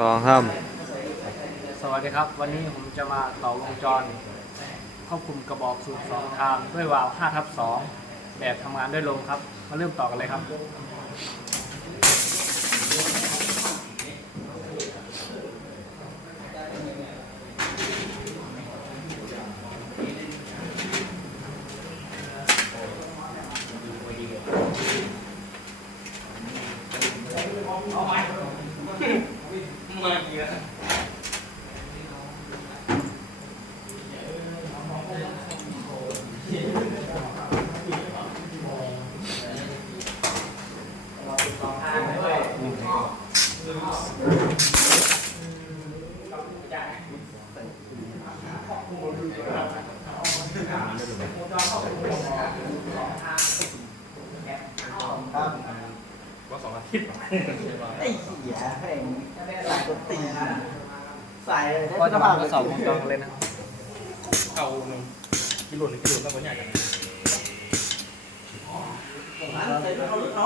สองครับสวัสดีครับ วันนี้ผมจะมาต่อวงจรควบคุมกระบอกสูบสองทางด้วยวาล์ว5ทับ2แบบทำงานด้วยลมครับ มาเริ่มต่อกันเลยครับไอ้เหี้ยแม่งใส่ตัวตีนใส่เลยก็จะมาทดสอบวงจรกันเลยนะเอาหนึ่งกิโลหนึ่งกิโลแล้วก็ใหญ่กันใส่เอาเอา